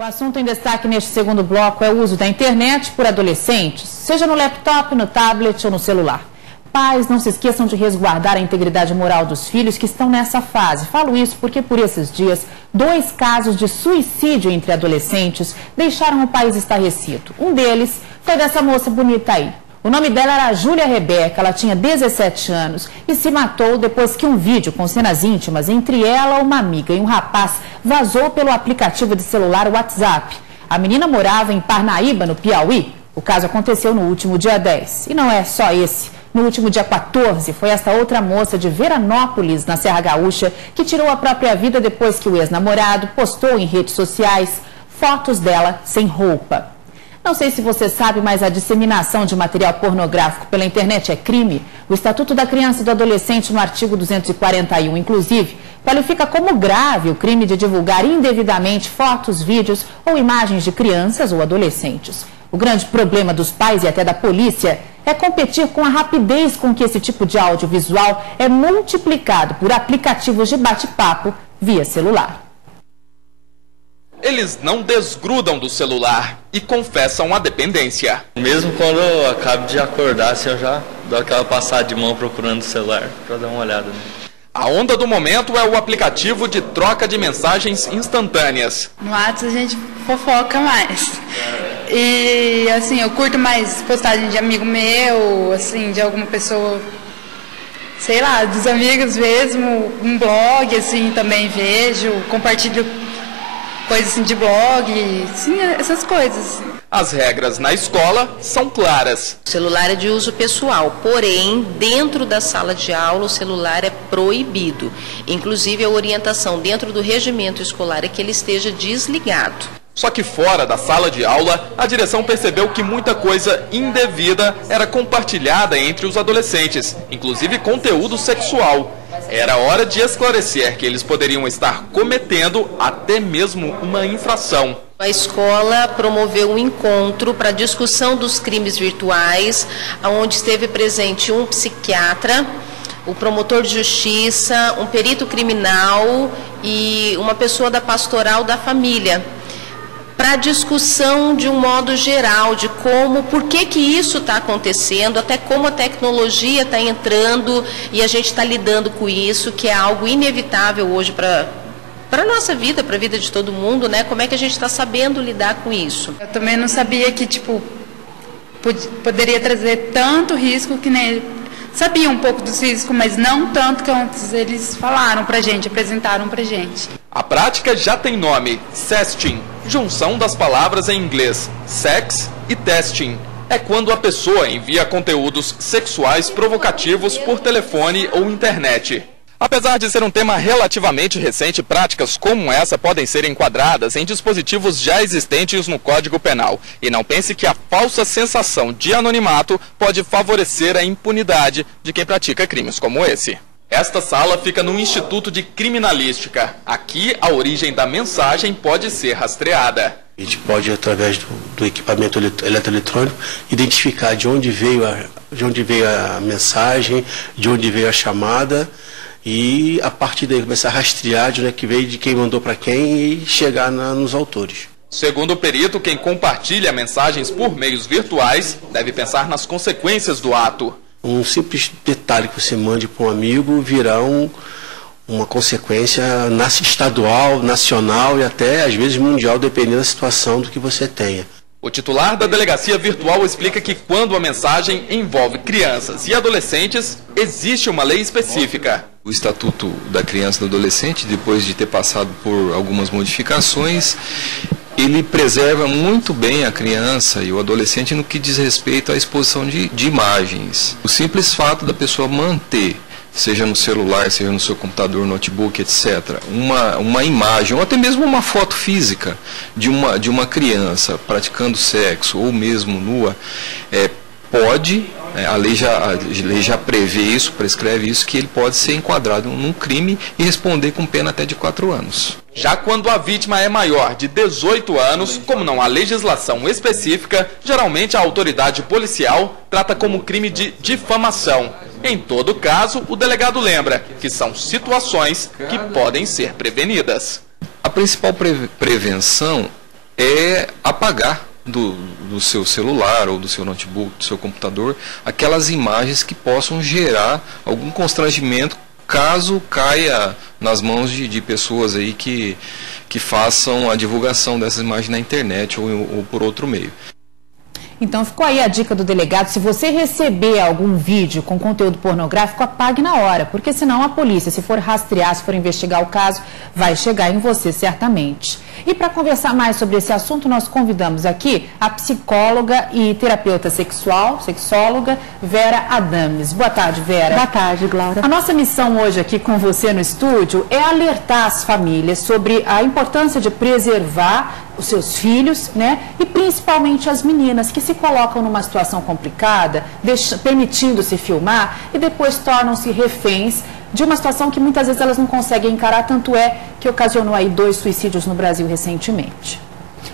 O assunto em destaque neste segundo bloco é o uso da internet por adolescentes, seja no laptop, no tablet ou no celular. Pais, não se esqueçam de resguardar a integridade moral dos filhos que estão nessa fase. Falo isso porque por esses dias, 2 casos de suicídio entre adolescentes deixaram o país estarrecido. Um deles foi dessa moça bonita aí. O nome dela era Júlia Rebeca, ela tinha 17 anos e se matou depois que um vídeo com cenas íntimas entre ela, uma amiga e um rapaz vazou pelo aplicativo de celular WhatsApp. A menina morava em Parnaíba, no Piauí. O caso aconteceu no último dia 10. E não é só esse. No último dia 14, foi esta outra moça de Veranópolis, na Serra Gaúcha, que tirou a própria vida depois que o ex-namorado postou em redes sociais fotos dela sem roupa. Não sei se você sabe, mas a disseminação de material pornográfico pela internet é crime. O Estatuto da Criança e do Adolescente, no artigo 241, inclusive, qualifica como grave o crime de divulgar indevidamente fotos, vídeos ou imagens de crianças ou adolescentes. O grande problema dos pais e até da polícia é competir com a rapidez com que esse tipo de audiovisual é multiplicado por aplicativos de bate-papo via celular. Eles não desgrudam do celular e confessam a dependência. Mesmo quando eu acabo de acordar, assim, eu já dou aquela passada de mão procurando o celular para dar uma olhada. A onda do momento é o aplicativo de troca de mensagens instantâneas. No WhatsApp a gente fofoca mais. E assim, eu curto mais postagem de amigo meu, assim, de alguma pessoa, sei lá, dos amigos mesmo, um blog, assim, também vejo, compartilho coisas assim de blog, sim, essas coisas. As regras na escola são claras. O celular é de uso pessoal, porém, dentro da sala de aula, o celular é proibido. Inclusive, a orientação dentro do regimento escolar é que ele esteja desligado. Só que fora da sala de aula, a direção percebeu que muita coisa indevida era compartilhada entre os adolescentes, inclusive conteúdo sexual. Era hora de esclarecer que eles poderiam estar cometendo até mesmo uma infração. A escola promoveu um encontro para discussão dos crimes virtuais, onde esteve presente um psiquiatra, o promotor de justiça, um perito criminal e uma pessoa da pastoral da família, para discussão de um modo geral de como, por que isso está acontecendo, até como a tecnologia está entrando e a gente está lidando com isso, que é algo inevitável hoje para a nossa vida, para a vida de todo mundo, né? Como é que a gente está sabendo lidar com isso? Eu também não sabia que, tipo, poderia trazer tanto risco que nem... Sabia um pouco dos riscos, mas não tanto que antes eles falaram pra gente, apresentaram pra gente. A prática já tem nome, sexting, junção das palavras em inglês sex e testing. É quando a pessoa envia conteúdos sexuais provocativos por telefone ou internet. Apesar de ser um tema relativamente recente, práticas como essa podem ser enquadradas em dispositivos já existentes no Código Penal. E não pense que a falsa sensação de anonimato pode favorecer a impunidade de quem pratica crimes como esse. Esta sala fica no Instituto de Criminalística. Aqui, a origem da mensagem pode ser rastreada. A gente pode, através do equipamento eletroeletrônico, identificar de onde veio a mensagem, de onde veio a chamada, e a partir daí começar a rastrear de onde é que veio, de quem mandou para quem e chegar nos autores. Segundo o perito, quem compartilha mensagens por meios virtuais deve pensar nas consequências do ato. Um simples detalhe que você mande para um amigo virá uma consequência estadual, nacional e até às vezes mundial, dependendo da situação do que você tenha. O titular da delegacia virtual explica que quando a mensagem envolve crianças e adolescentes, existe uma lei específica. O Estatuto da Criança e do Adolescente, depois de ter passado por algumas modificações, ele preserva muito bem a criança e o adolescente no que diz respeito à exposição de imagens. O simples fato da pessoa manter, seja no celular, seja no seu computador, notebook, etc., uma imagem, ou até mesmo uma foto física de uma criança praticando sexo, ou mesmo nua, pode, a lei já prevê isso, prescreve isso, que ele pode ser enquadrado num crime e responder com pena até de 4 anos. Já quando a vítima é maior de 18 anos, como não há legislação específica, geralmente a autoridade policial trata como crime de difamação. Em todo caso, o delegado lembra que são situações que podem ser prevenidas. A principal prevenção é apagar do seu celular ou do seu notebook, do seu computador, aquelas imagens que possam gerar algum constrangimento caso caia nas mãos de pessoas aí que façam a divulgação dessas imagens na internet ou por outro meio. Então ficou aí a dica do delegado: se você receber algum vídeo com conteúdo pornográfico, apague na hora, porque senão a polícia, se for rastrear, se for investigar o caso, vai chegar em você certamente. E para conversar mais sobre esse assunto, nós convidamos aqui a psicóloga e terapeuta sexóloga Vera Adames. Boa tarde, Vera. Boa tarde, Glaura. A nossa missão hoje aqui com você no estúdio é alertar as famílias sobre a importância de preservar os seus filhos, né? E principalmente as meninas que se colocam numa situação complicada, permitindo-se filmar e depois tornam-se reféns de uma situação que muitas vezes elas não conseguem encarar, tanto é que ocasionou aí 2 suicídios no Brasil recentemente.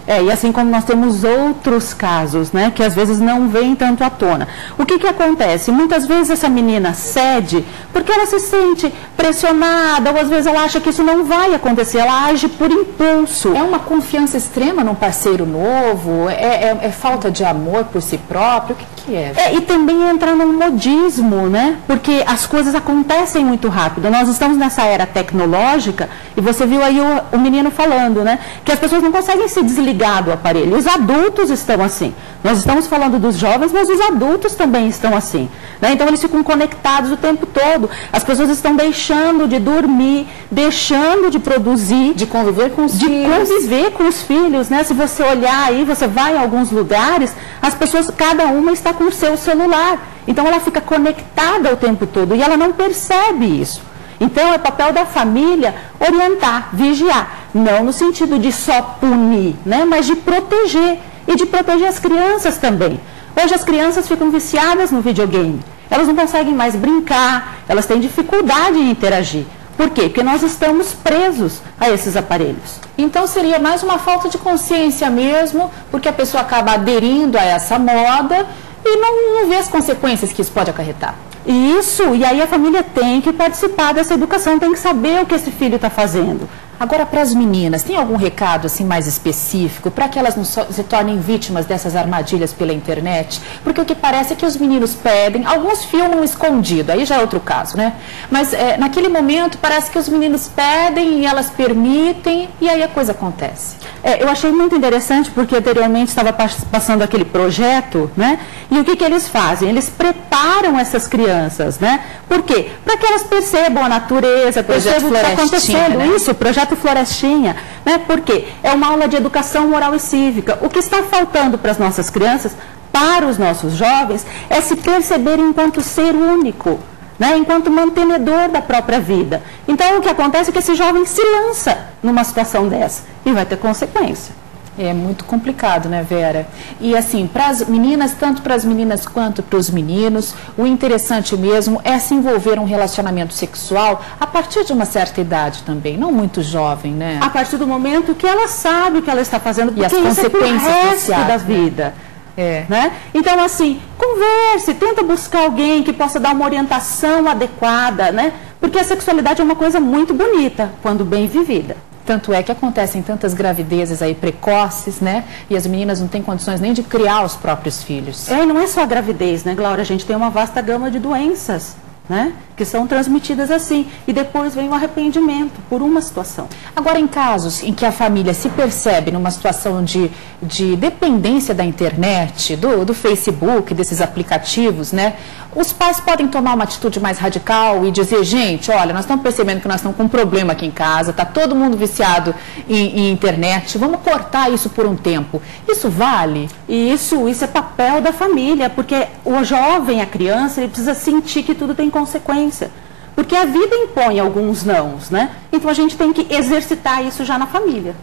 E assim como nós temos outros casos, né, que às vezes não vêm tanto à tona. O que acontece? Muitas vezes essa menina cede porque ela se sente pressionada, ou às vezes ela acha que isso não vai acontecer, ela age por impulso. É uma confiança extrema num parceiro novo? É falta de amor por si próprio? O que é? E também entra num modismo, né? Porque as coisas acontecem muito rápido. Nós estamos nessa era tecnológica e você viu aí o menino falando, né? Que as pessoas não conseguem se desligar do aparelho. Os adultos estão assim. Nós estamos falando dos jovens, mas os adultos também estão assim, né? Então eles ficam conectados o tempo todo. As pessoas estão deixando de dormir, deixando de produzir, de conviver com os filhos, né? Se você olhar aí, você vai em alguns lugares, as pessoas, cada uma está com o seu celular. Então ela fica conectada o tempo todo e ela não percebe isso. Então é papel da família orientar, vigiar, não no sentido de só punir, né? Mas de proteger e de proteger as crianças também. Hoje as crianças ficam viciadas no videogame, elas não conseguem mais brincar, elas têm dificuldade em interagir. Por quê? Porque nós estamos presos a esses aparelhos. Então seria mais uma falta de consciência mesmo, porque a pessoa acaba aderindo a essa moda e não vê as consequências que isso pode acarretar. Isso, e aí a família tem que participar dessa educação, tem que saber o que esse filho está fazendo. Agora, para as meninas, tem algum recado assim mais específico para que elas não se tornem vítimas dessas armadilhas pela internet? Porque o que parece é que os meninos pedem, alguns filmam escondido, aí já é outro caso, né? Mas naquele momento parece que os meninos pedem e elas permitem e aí a coisa acontece. Eu achei muito interessante porque anteriormente estava passando aquele projeto, né? E o que eles fazem? Eles preparam essas crianças, né? Por quê? Para que elas percebam a natureza, percebam o que está acontecendo. Né? Isso, projeto Florestinha, né? Por quê? É uma aula de educação moral e cívica. O que está faltando para as nossas crianças, para os nossos jovens, é se perceber enquanto ser único, né? Enquanto mantenedor da própria vida. Então, o que acontece é que esse jovem se lança numa situação dessa e vai ter consequência. É muito complicado, né, Vera? E assim, para as meninas, tanto para as meninas quanto para os meninos, o interessante mesmo é se envolver um relacionamento sexual a partir de uma certa idade também, não muito jovem, né? A partir do momento que ela sabe o que ela está fazendo, porque e as isso consequências é pro resto da vida. Né? Então, assim, converse, tenta buscar alguém que possa dar uma orientação adequada, né? Porque a sexualidade é uma coisa muito bonita, quando bem vivida. Tanto é que acontecem tantas gravidezes aí precoces, né? E as meninas não têm condições nem de criar os próprios filhos. E não é só a gravidez, né, Glaura? A gente tem uma vasta gama de doenças, né? Que são transmitidas assim. E depois vem o arrependimento por uma situação. Agora, em casos em que a família se percebe numa situação de dependência da internet, do Facebook, desses aplicativos, né? Os pais podem tomar uma atitude mais radical e dizer, gente, olha, nós estamos percebendo que nós estamos com um problema aqui em casa, está todo mundo viciado em internet, vamos cortar isso por um tempo. Isso vale? Isso é papel da família, porque o jovem, a criança, ele precisa sentir que tudo tem consequência. Porque a vida impõe alguns nãos, né? Então a gente tem que exercitar isso já na família.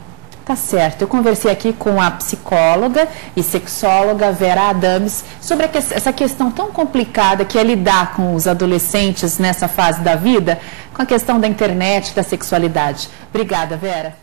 Tá certo. Eu conversei aqui com a psicóloga e sexóloga Vera Adames sobre essa questão tão complicada que é lidar com os adolescentes nessa fase da vida, com a questão da internet, da sexualidade. Obrigada, Vera.